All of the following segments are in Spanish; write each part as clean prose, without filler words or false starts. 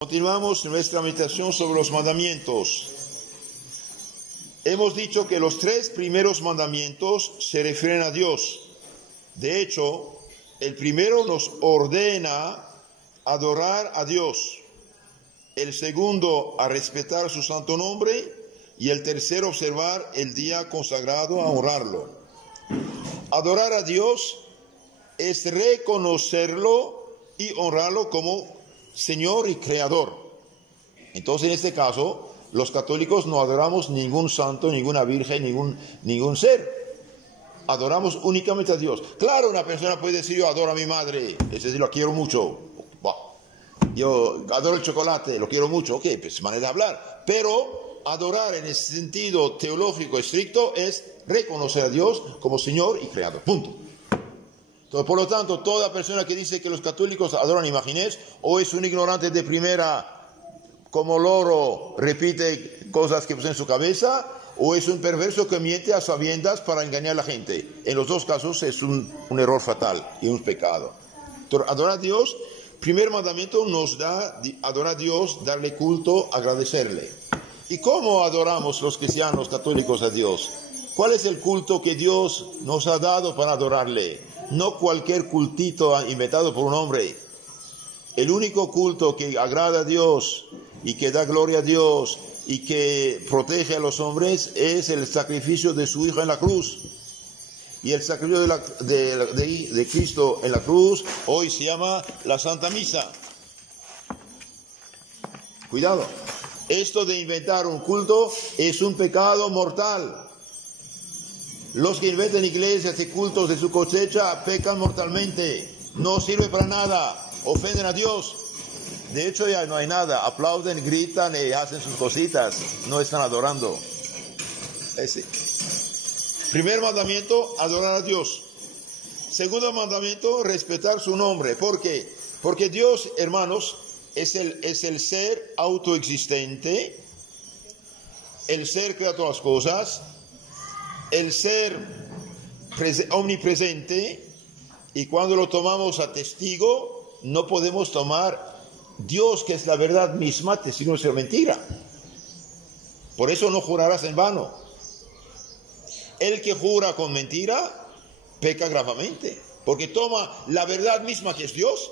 Continuamos nuestra meditación sobre los mandamientos. Hemos dicho que los 3 primeros mandamientos se refieren a Dios. De hecho, el primero nos ordena adorar a Dios, el segundo a respetar su santo nombre y el tercero observar el día consagrado a honrarlo. Adorar a Dios es reconocerlo y honrarlo como Señor y Creador. Entonces, en este caso, los católicos no adoramos ningún santo, ninguna virgen, ningún ser. Adoramos únicamente a Dios. Claro, una persona puede decir, yo adoro a mi madre, es decir, lo quiero mucho. Yo adoro el chocolate, lo quiero mucho. Ok, pues manera de hablar. Pero adorar en ese sentido teológico estricto es reconocer a Dios como Señor y Creador. Punto. Entonces, por lo tanto, toda persona que dice que los católicos adoran imágenes, o es un ignorante de primera, como loro, repite cosas que en su cabeza, o es un perverso que miente a sabiendas para engañar a la gente. En los dos casos es un error fatal y un pecado. Entonces, adorar a Dios, primer mandamiento nos da, adorar a Dios, darle culto, agradecerle. ¿Y cómo adoramos los cristianos católicos a Dios? ¿Cuál es el culto que Dios nos ha dado para adorarle? No cualquier cultito inventado por un hombre. El único culto que agrada a Dios y que da gloria a Dios y que protege a los hombres es el sacrificio de su Hijo en la cruz. Y el sacrificio de Cristo en la cruz hoy se llama la Santa Misa. Cuidado. Esto de inventar un culto es un pecado mortal. Los que inventan iglesias y cultos de su cosecha pecan mortalmente. No sirve para nada. Ofenden a Dios. De hecho, ya no hay nada. Aplauden, gritan y hacen sus cositas. No están adorando. Ese. Primer mandamiento, adorar a Dios. Segundo mandamiento, respetar su nombre. ¿Por qué? Porque Dios, hermanos, es el ser autoexistente. El ser crea todas las cosas. El ser omnipresente, y cuando lo tomamos a testigo, no podemos tomar Dios, que es la verdad misma, testigo de ser mentira. Por eso no jurarás en vano. El que jura con mentira, peca gravemente, porque toma la verdad misma, que es Dios,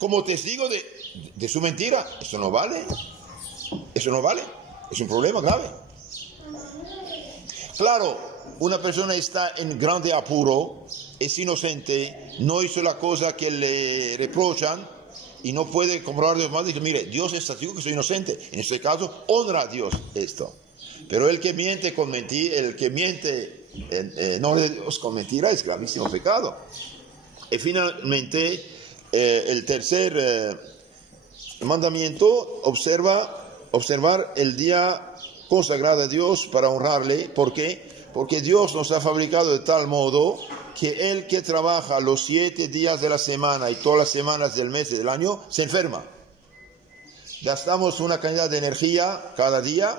como testigo de su mentira. Eso no vale. Eso no vale. Es un problema grave. Claro, una persona está en grande apuro, es inocente, no hizo la cosa que le reprochan y no puede comprobar a Dios más. Dice, mire, Dios es testigo que soy inocente. En este caso, honra a Dios esto. Pero el que miente con mentira, el que miente en nombre de Dios con mentira es gravísimo pecado. Y finalmente, el tercer mandamiento, observar el día consagrado a Dios para honrarle. ¿Por qué? Porque Dios nos ha fabricado de tal modo que el que trabaja los 7 días de la semana y todas las semanas del mes y del año se enferma. Gastamos una cantidad de energía cada día,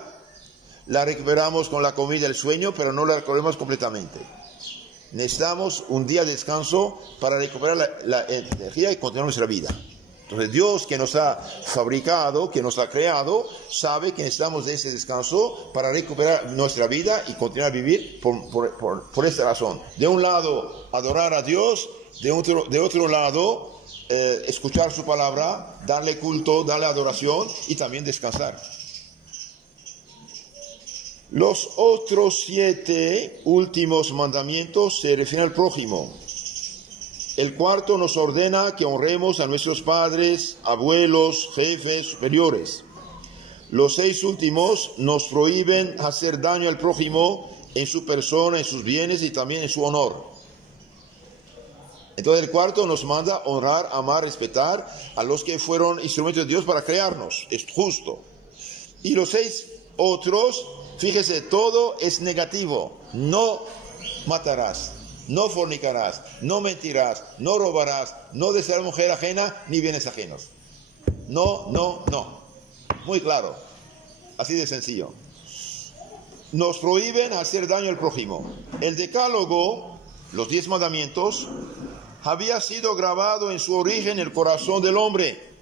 la recuperamos con la comida y el sueño, pero no la recuperamos completamente. Necesitamos un día de descanso para recuperar la energía y continuar nuestra vida. Entonces Dios, que nos ha fabricado, que nos ha creado, sabe que necesitamos de ese descanso para recuperar nuestra vida y continuar a vivir por esta razón. De un lado, adorar a Dios, de otro lado, escuchar su palabra, darle culto, darle adoración y también descansar. Los otros 7 últimos mandamientos se refieren al prójimo. El cuarto nos ordena que honremos a nuestros padres, abuelos, jefes, superiores. Los 6 últimos nos prohíben hacer daño al prójimo en su persona, en sus bienes y también en su honor. Entonces el cuarto nos manda honrar, amar, respetar a los que fueron instrumentos de Dios para crearnos. Es justo. Y los 6 otros, fíjese, todo es negativo. No matarás. No fornicarás, no mentirás, no robarás, no desearás mujer ajena ni bienes ajenos. No, no, no. Muy claro. Así de sencillo. Nos prohíben hacer daño al prójimo. El decálogo, los 10 mandamientos, había sido grabado en su origen en el corazón del hombre.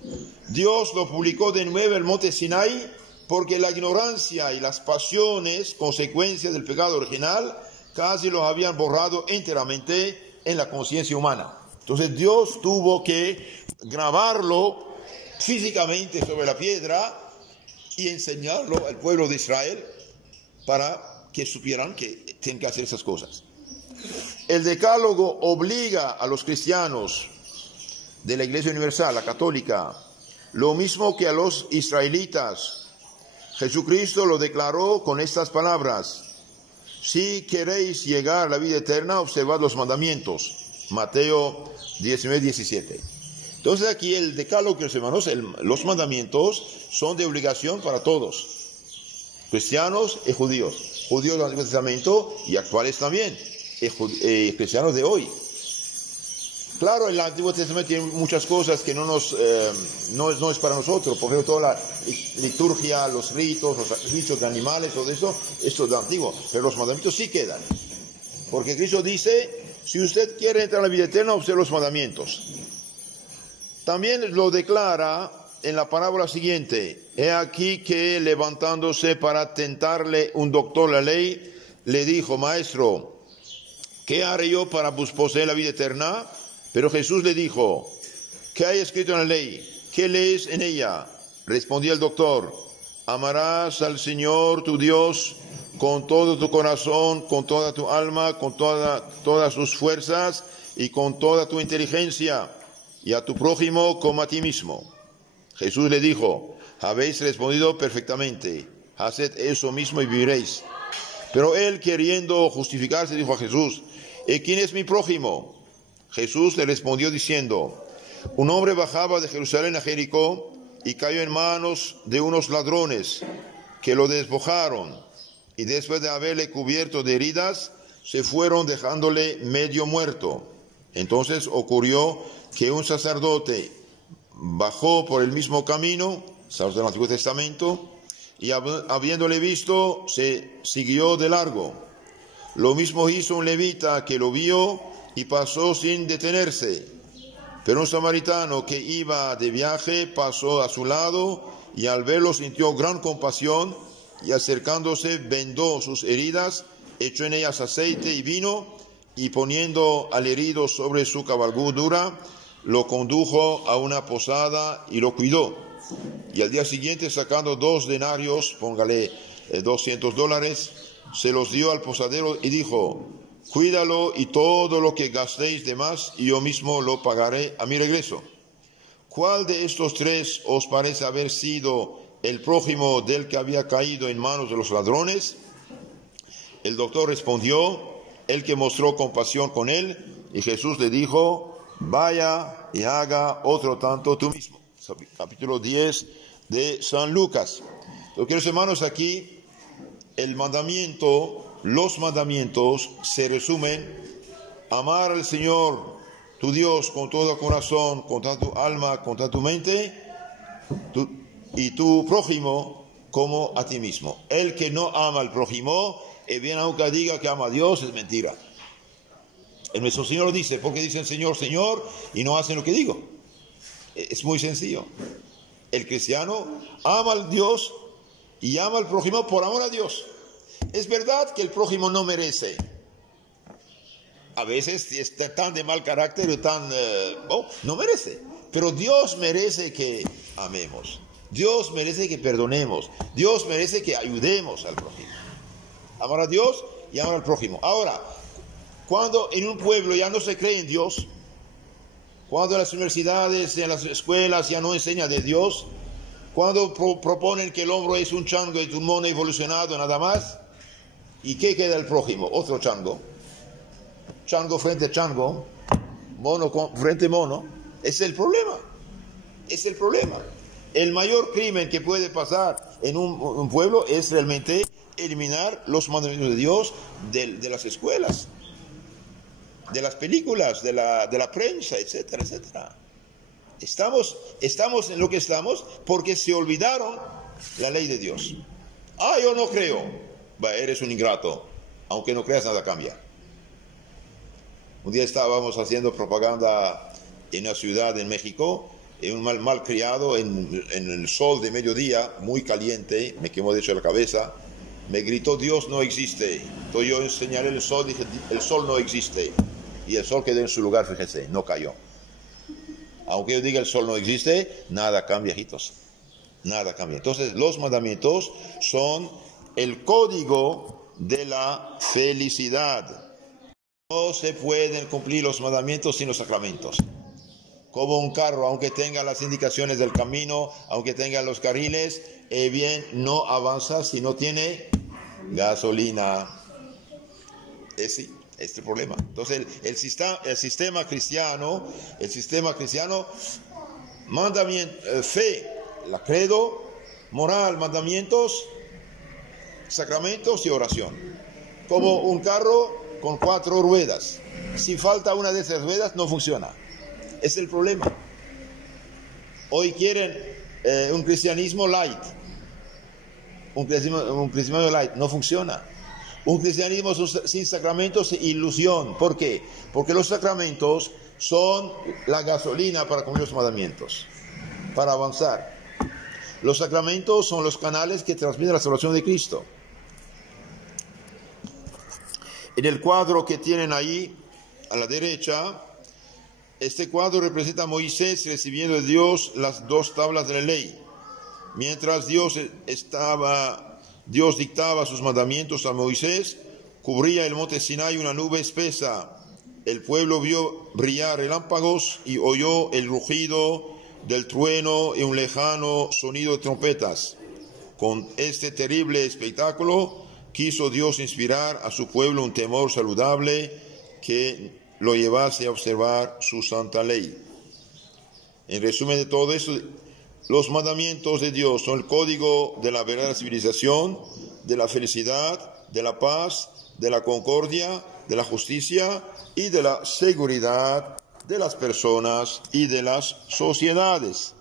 Dios lo publicó de nuevo en el monte Sinai porque la ignorancia y las pasiones, consecuencias del pecado original, casi los habían borrado enteramente en la conciencia humana. Entonces Dios tuvo que grabarlo físicamente sobre la piedra y enseñarlo al pueblo de Israel para que supieran que tienen que hacer esas cosas. El decálogo obliga a los cristianos de la Iglesia Universal, la católica, lo mismo que a los israelitas. Jesucristo lo declaró con estas palabras: si queréis llegar a la vida eterna, observad los mandamientos. Mateo 19:17. Entonces aquí el decálogo, hermanos, los mandamientos son de obligación para todos, cristianos y judíos. Judíos del Antiguo Testamento y actuales también, cristianos de hoy. Claro, el Antiguo Testamento tiene muchas cosas que no es para nosotros. Por ejemplo, toda la liturgia, los ritos, los sacrificios de animales, todo eso, esto es de antiguo. Pero los mandamientos sí quedan. Porque Cristo dice: si usted quiere entrar en la vida eterna, observe los mandamientos. También lo declara en la parábola siguiente: he aquí que, levantándose para tentarle un doctor la ley, le dijo: maestro, ¿qué haré yo para poseer la vida eterna? Pero Jesús le dijo: ¿qué hay escrito en la ley? ¿Qué lees en ella? Respondió el doctor: amarás al Señor tu Dios con todo tu corazón, con toda tu alma, con todas tus fuerzas y con toda tu inteligencia, y a tu prójimo como a ti mismo. Jesús le dijo: habéis respondido perfectamente, haced eso mismo y viviréis. Pero él, queriendo justificarse, dijo a Jesús: ¿y quién es mi prójimo? Jesús le respondió diciendo: un hombre bajaba de Jerusalén a Jericó y cayó en manos de unos ladrones que lo despojaron, y después de haberle cubierto de heridas, se fueron dejándole medio muerto. Entonces ocurrió que un sacerdote bajó por el mismo camino, sacerdote del Antiguo Testamento, y habiéndole visto, se siguió de largo. Lo mismo hizo un levita que lo vio y pasó sin detenerse. Pero un samaritano que iba de viaje pasó a su lado y al verlo sintió gran compasión, y acercándose vendó sus heridas, echó en ellas aceite y vino, y poniendo al herido sobre su cabalgadura, lo condujo a una posada y lo cuidó. Y al día siguiente, sacando 2 denarios, póngale $200, se los dio al posadero y dijo: cuídalo, y todo lo que gastéis de más, y yo mismo lo pagaré a mi regreso. ¿Cuál de estos 3 os parece haber sido el prójimo del que había caído en manos de los ladrones? El doctor respondió: el que mostró compasión con él. Y Jesús le dijo: vaya y haga otro tanto tú mismo. Capítulo 10 de San Lucas. Lo que, hermanos, aquí los mandamientos se resumen: amar al Señor tu Dios con todo corazón, con toda tu alma, con toda tu mente, y tu prójimo como a ti mismo. El que no ama al prójimo, bien aunque diga que ama a Dios, es mentira. Nuestro Señor dice: porque dicen Señor, Señor, y no hacen lo que digo. Es muy sencillo. El cristiano ama al Dios y ama al prójimo por amor a Dios. Es verdad que el prójimo no merece. A veces está tan de mal carácter y no merece. Pero Dios merece que amemos. Dios merece que perdonemos. Dios merece que ayudemos al prójimo. Amar a Dios y amar al prójimo. Ahora, cuando en un pueblo ya no se cree en Dios, cuando en las universidades, en las escuelas ya no enseñan de Dios, cuando proponen que el hombre es un chango y un mono evolucionado nada más, ¿y qué queda el prójimo? Otro chango. Chango frente a chango, mono frente a mono. Es el problema. Es el problema. El mayor crimen que puede pasar en un pueblo es realmente eliminar los mandamientos de Dios de las escuelas, de las películas, de la prensa, etcétera, etcétera. Estamos en lo que estamos porque se olvidaron la ley de Dios. Yo no creo. Eres un ingrato. Aunque no creas, nada cambia. Un día estábamos haciendo propaganda en una ciudad en México, un mal criado en el sol de mediodía, muy caliente, me quemó de hecho la cabeza, me gritó: Dios no existe. Entonces yo enseñaré el sol, dije: el sol no existe. Y el sol quedó en su lugar, fíjense, no cayó. Aunque yo diga el sol no existe, nada cambia, hijitos. Nada cambia. Entonces los mandamientos son el código de la felicidad. No se pueden cumplir los mandamientos sin los sacramentos. Como un carro, aunque tenga las indicaciones del camino, aunque tenga los carriles, bien, no avanza si no tiene gasolina. Es el problema. Entonces el sistema cristiano, mandamiento, fe, la credo, moral, mandamientos, sacramentos y oración. Como un carro con 4 ruedas. Si falta una de esas ruedas, no funciona. Es el problema. Hoy quieren un cristianismo light. Un cristianismo light no funciona. Un cristianismo sin sacramentos es ilusión. ¿Por qué? Porque los sacramentos son la gasolina para cumplir los mandamientos, para avanzar. Los sacramentos son los canales que transmiten la salvación de Cristo. En el cuadro que tienen ahí a la derecha, este cuadro representa a Moisés recibiendo de Dios las 2 tablas de la ley. Mientras Dios dictaba sus mandamientos a Moisés, cubría el monte Sinai una nube espesa. El pueblo vio brillar relámpagos y oyó el rugido del trueno y un lejano sonido de trompetas. Con este terrible espectáculo quiso Dios inspirar a su pueblo un temor saludable que lo llevase a observar su santa ley. En resumen de todo esto, los mandamientos de Dios son el código de la verdadera civilización, de la felicidad, de la paz, de la concordia, de la justicia y de la seguridad de las personas y de las sociedades.